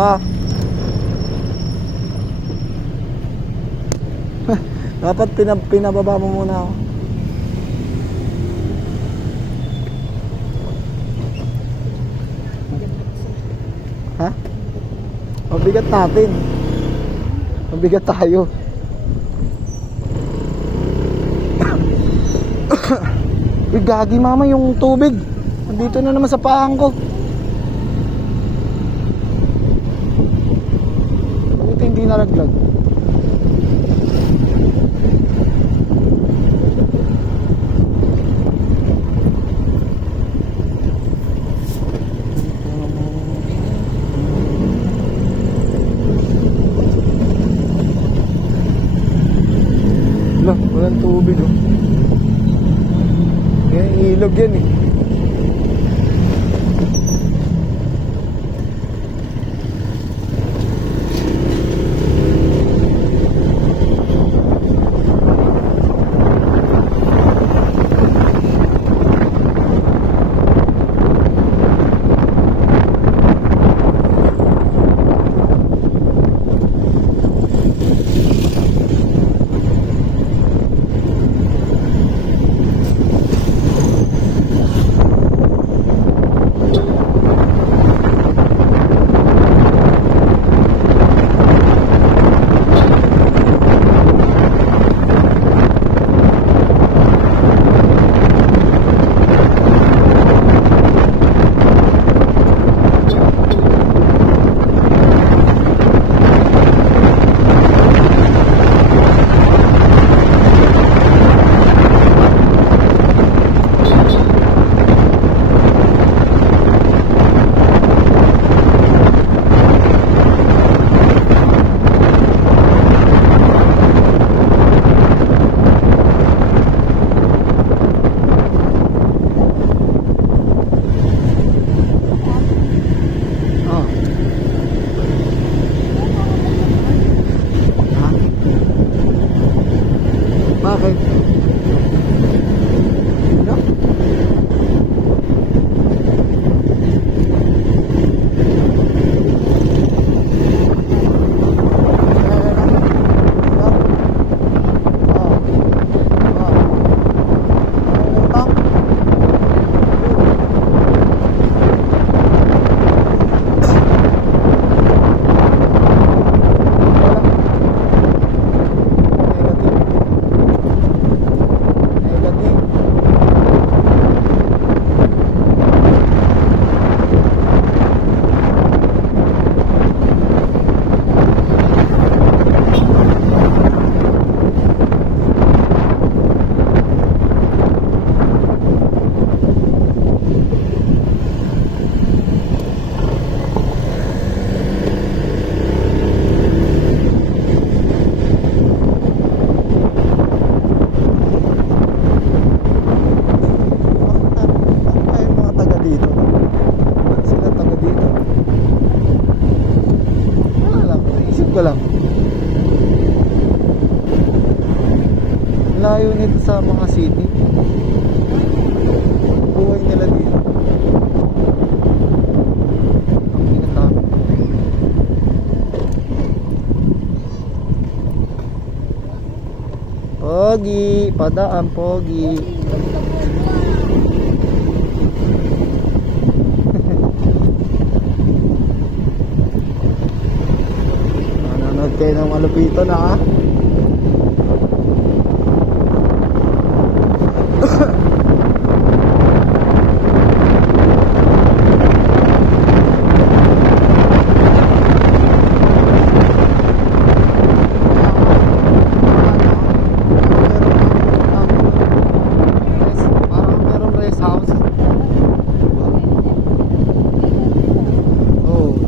Ah. Dapat pinababa mo muna ako. Ha? Mabigat natin. Mabigat tayo. Uy, gagi mama yung tubig. Nandito na naman sa pahang ko. Buti hindi nalaglag. Wala, walang tubig oh. Yan, ilog yan eh. Bakit? No? Ko lang. Layo nito sa mga city. Buhay nila dito. Ang inatap. Pogi, padaan pogi. Kayo ng malupito na ha. Parang merong rest house. Oh.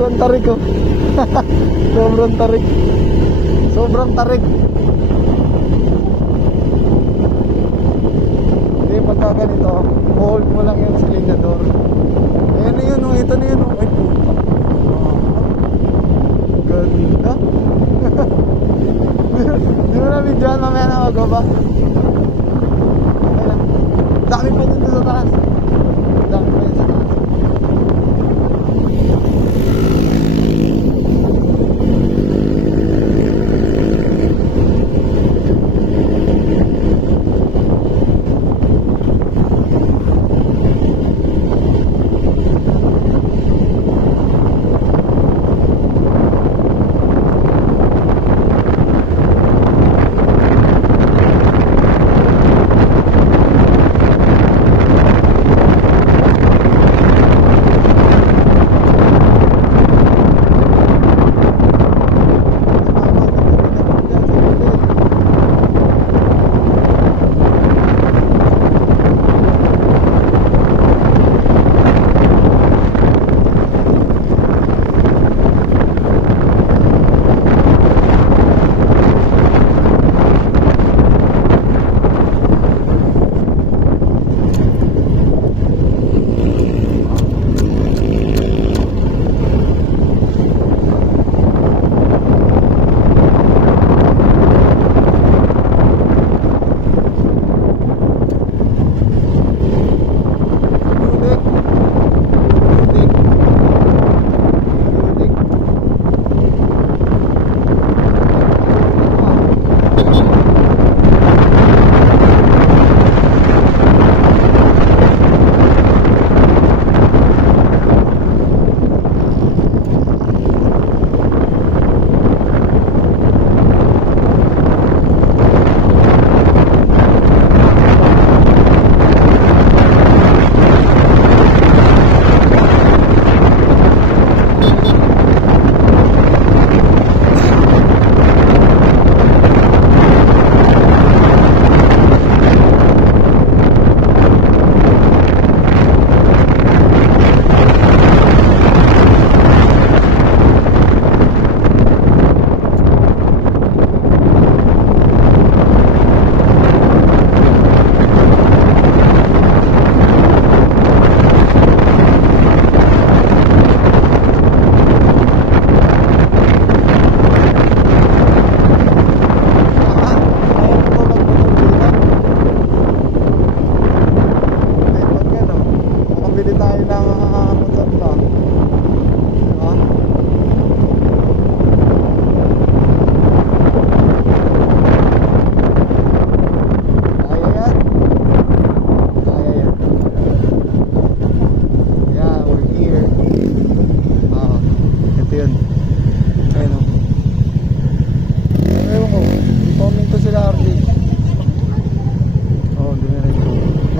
Sobrang tarik ko. Sobrang tarik. Sobrang tarik. Hindi, pagka ganito, hold mo lang yung silinador. Ayan na yun, oh. Ito na yun, oh. Ay, puta. Ganda. Di mo na videoan, mamaya na magaba. Okay lang. Dami pa dito sa taas. Dami pa yun sa taas.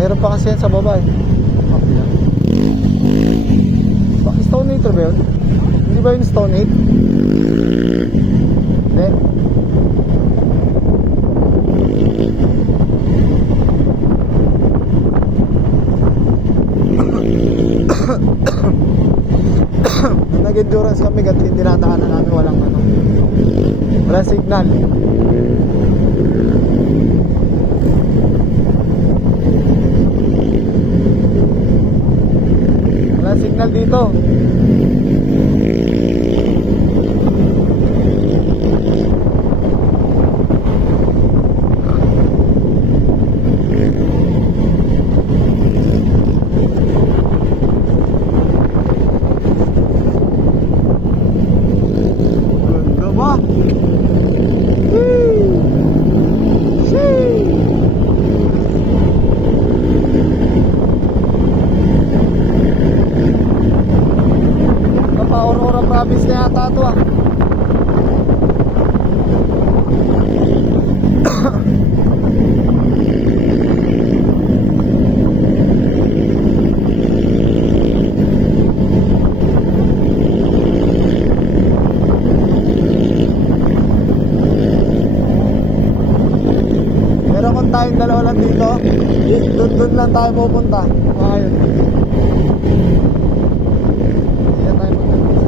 Meron pa kasi yan sa baba eh. Stone 8 ba yun? Hindi ba yun Stone 8? Hindi. Nag-endurance kami kasi dinadaanan namin walang ano. Walang signal. Signal dito. Ganda ba? Aurora province na yata ito ah. Meron kung tayong dalawa lang dito, doon lang tayo pupunta. Ayun. Ayan tayo magpunta.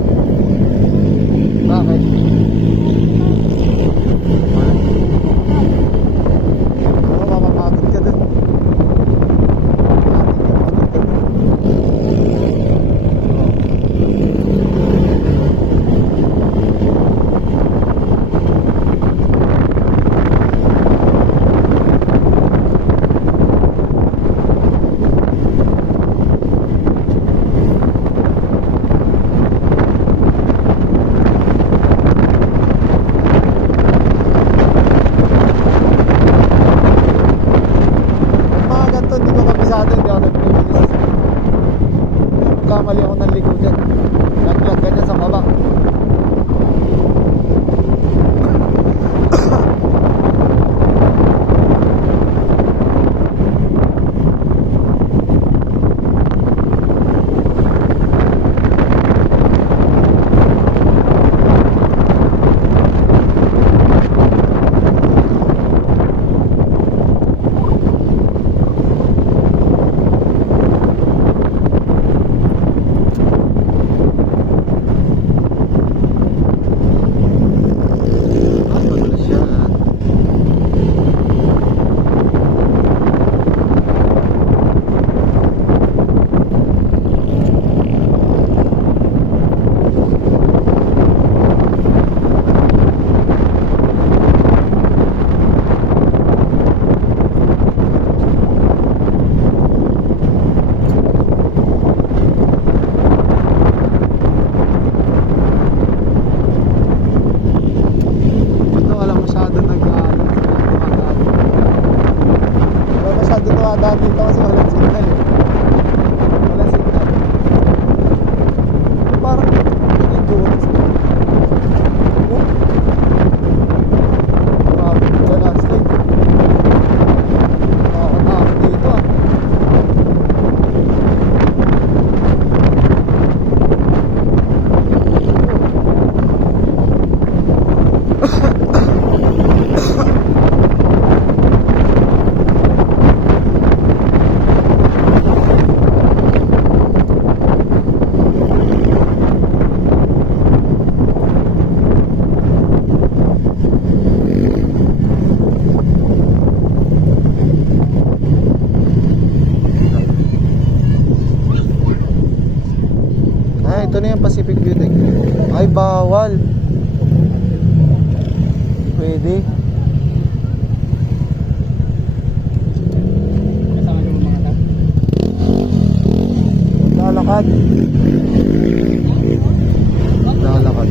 nagkamali ako ng likodan. Laglag ganyan sa baba. Dito kasi walang signal eh. Walang signal. Parang endurance. Oh. Grabe, sa last time. Nakakatakot dito ah. Ito na yung Pacific View Deck. Ay, bawal. Pwede. Kasama naman mga tao. Lalakad. Lalakad.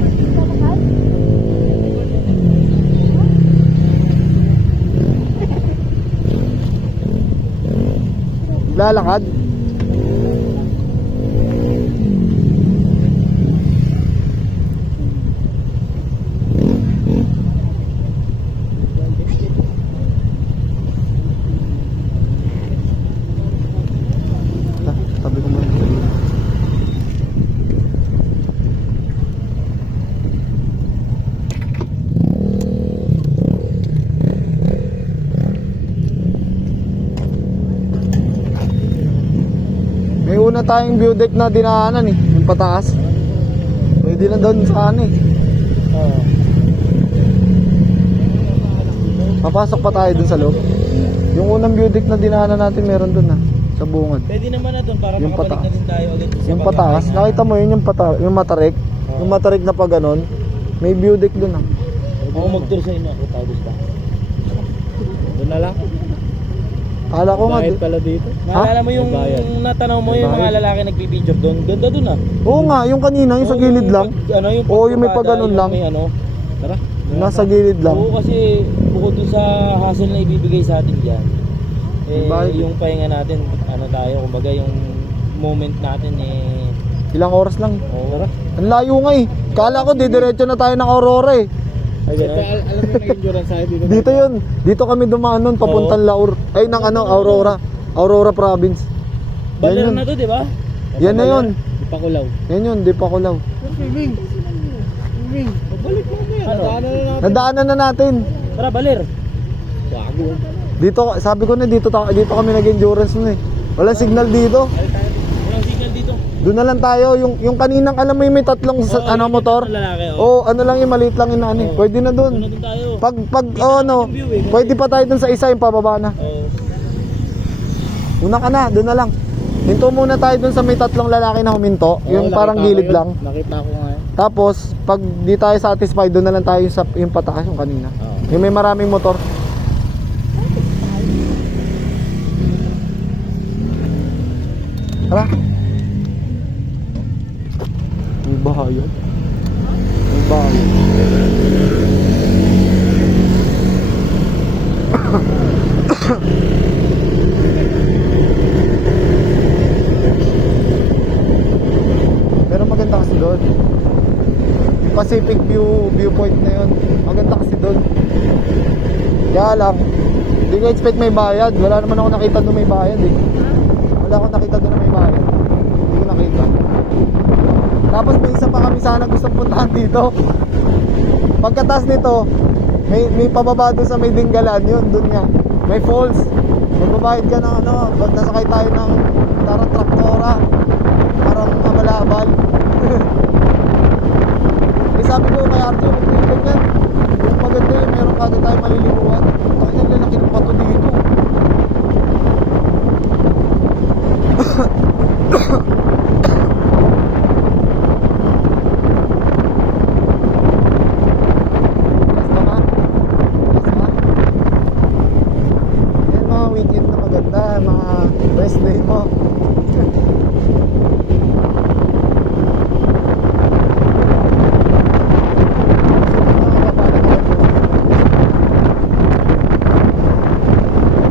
Lalakad. Tabi ko muna. May una tayong view deck na dinaanan eh, yung pataas. Pwede na doon sa ano eh. Papasok pa tayo dun sa loob. Yung unang view deck na dinaanan natin meron dun ah, sa bungad. Pwede naman na doon para Yung makabalik na din tayo ulit sa Yung pataas, nakita mo yun yung yung matarik. Yung matarik na pa ganon. May view deck dun ah. Ako mag-tour sa inyo ako tayo gusto. Doon na lang. Kala ko nga. Bayad pala dito. Ha? Naalala mo yung Bayad. natanaw mo yung mga Bayad. lalaki nagpipicture doon. Ganda doon ah. Oo nga, yung kanina, yung sa Oo, gilid lang. Ano, yung Oo, yung may pagkukada, pagganon lang. May ano. Tara. Nasa gilid lang. Oo, kasi bukod dun sa hassle na ibibigay sa atin dyan, Bayad. yung pahinga natin, ano tayo, kumbaga yung moment natin Ilang oras lang. tara. Ang layo nga eh. Kala ko didiretso na tayo ng Aurora eh. Ay, alam mo yung endurance tayo dito. Dito yun. Dito kami dumaan nun, papuntang Laur. Ay, ng ano, Aurora. Aurora Province. Baler yun. na to, di ba? Yan na yun. Di pa kulaw. Yan yun, di pa kulaw. Balik mo na yan. Ano? Nadaanan na natin. Tara, baler. Wago. Dito, sabi ko na dito kami nag-endurance nun eh. Walang signal dito. Walang signal dito. Doon na lang tayo. Yung kaninang, alam mo yung may tatlong ano, motor? Lalaki, Oo, ano lang yung maliit lang yung ano eh. Pwede na Doon doon. na din tayo. Pag ano, pwede pa tayo doon sa isa yung pababa na. Oo. Una ka na, doon na lang. Hinto muna tayo doon sa may tatlong lalaki na huminto. Yung Oo, parang nakita ko gilid yun. lang. Nakita ko nga yun. Tapos, pag di tayo satisfied, doon na lang tayo sa yung pataas yung kanina. Oo. Yung may maraming motor. Tara. May bahaya. May bahaya. Yung Pacific viewpoint na yun. Maganda kasi doon. Kaya lang, hindi ko expect may bayad. Wala naman ako nakita doon may bayad eh. Wala akong nakita doon na may bayad. Hindi ko nakita. Tapos may isa pa kami sana gustong puntahan dito. Pagkataas nito, may pababa doon sa may Dinggalan yun, doon nga. May falls. Magbabayad ka ng ano, pag nasakay tayo ng traktora. Parang abalabal. Eh sabi ko kay Arthur, kung ganyan, yung maganda yun, meron kagad tayo malilikuan. Bakit ang lalaki ng bato dito? Basta ba? Basta? Yan mga weekend na maganda, mga rest day mo.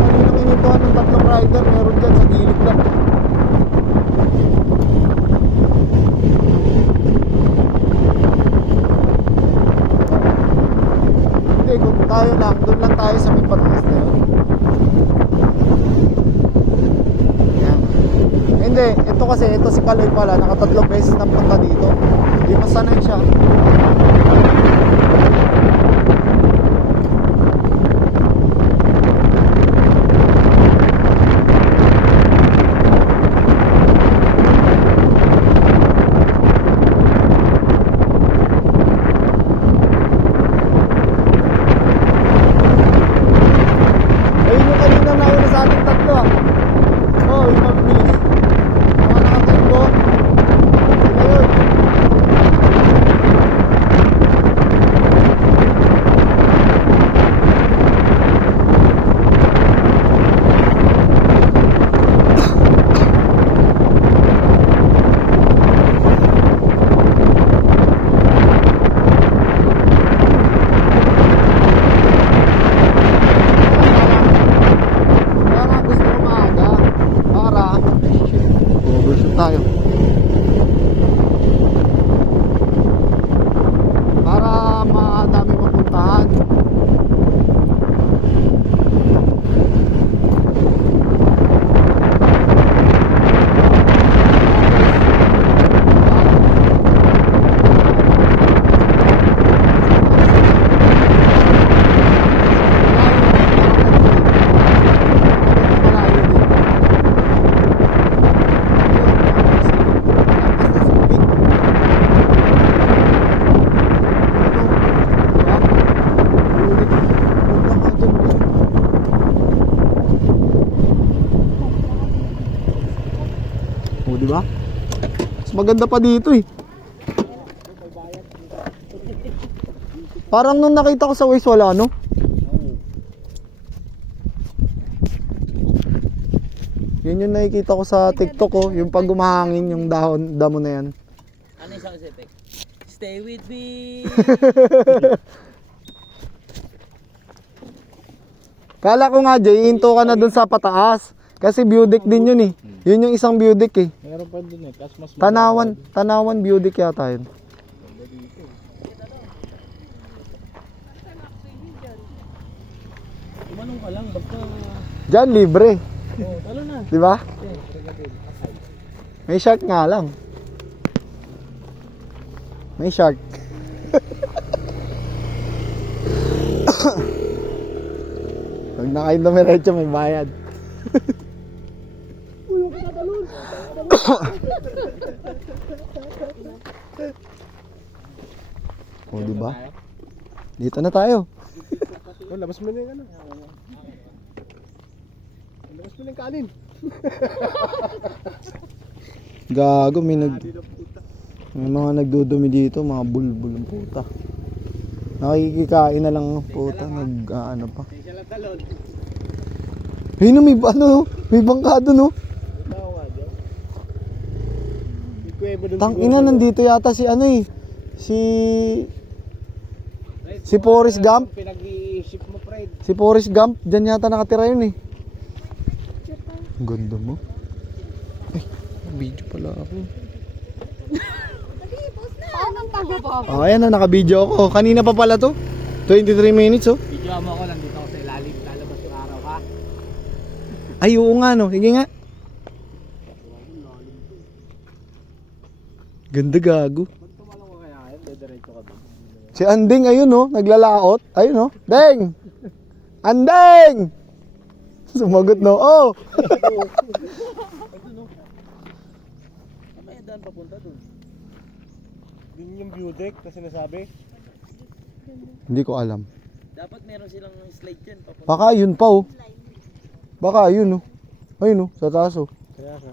Malinang inintuhan ng tatlong rider, meron dyan sa gilid lang. Hindi, kung tayo lang, doon lang tayo sa may pataas na yun. Yan. Hindi, ito kasi, ito si Kaloy pala, nakatatlong beses nang punta dito. Hindi masanay siya. Ayun yung kanina na yun sa ating tatlo ah. Oo, yung mabilis. Mga nakatakbo. Yun na yun. Kaya nga gusto ko maaga para overshoot tayo. Para madami mapuntahan. Malayo din. O, di ba? Mas maganda pa dito eh. Parang nung nakita ko sa Waze wala, no? Yun yung nakikita ko sa TikTok ko, yung pag umahangin yung damo na yan. Ano yung sound effect? Stay with me. Kala ko nga, Jay, hinto ka na dun sa pataas. Kasi view deck din yun eh. Yun yung isang view deck eh. Meron pa dun eh, kas mas Tanawan view deck yata yun. Tumanong ka lang, basta... Diyan, libre. Oh, talo na. Di ba? Okay, regatin. Asay. May shark nga lang. May shark. Pag nakain na merecho, may bayad. O, di ba? Dito na tayo. Oh, labas mo na yung ano. Labas mo na yung kanin. Gago, may mga nagdudumi dito, mga bulbul ng puta. Nakikikain na lang ng puta, ano pa. Hey, no, may bangkado, no? Tangina, nandito yata si ano eh. Si Forrest Gump. Pinag-i-ship mo, Fred. Si Forrest Gump, dyan yata nakatira yun eh. Ang ganda mo. Ay, video pala ako. Dali, post na! Oh, ayan na, naka-video ako. Kanina pa pala to. 23 minutes oh. Video mo ako lang dito ako sa ilalim. Lalabas yung araw ha. Ay, oo nga no. Sige nga. Ganda gago. Ba't tumalong ka kaya yan? Dediretso ka doon. Si Anding ayun no, naglalaot. Ayun no. Deng! Andeng! Sumagot no. Oh! May daan papunta doon. Yun yung view deck na sinasabi. Hindi ko alam. Dapat meron silang slide dyan papunta. Baka yun pa oh. Baka yun oh. Ayun oh, sa taas oh. Kaya ka.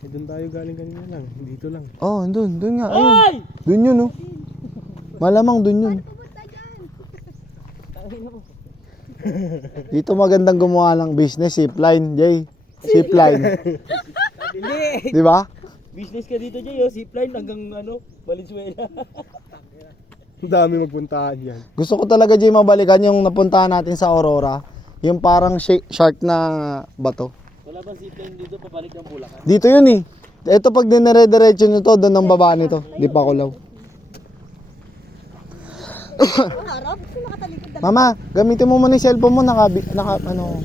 Eh doon tayo galing kanina lang. Dito lang. Oh, doon nga. Ayun. Doon yun oh. Malamang doon yun. Dito magandang gumawa ng business, zipline, Jay. Zipline. Hindi! Di ba? Business ka dito Jay, zipline hanggang Valenzuela. Ang dami magpuntahan yan. Gusto ko talaga, Jay, mabalikan yung napuntahan natin sa Aurora. Yung parang shark na bato. Wala bang zipline dito pabalik ng Bulacan? Dito yun eh. Ito pag dinire-diretso nyo to, doon ang baba nito. Di pa kulaw. Harap, kasi nakatalikod na. Mama, gamitin mo muna yung cellphone mo, naka ano.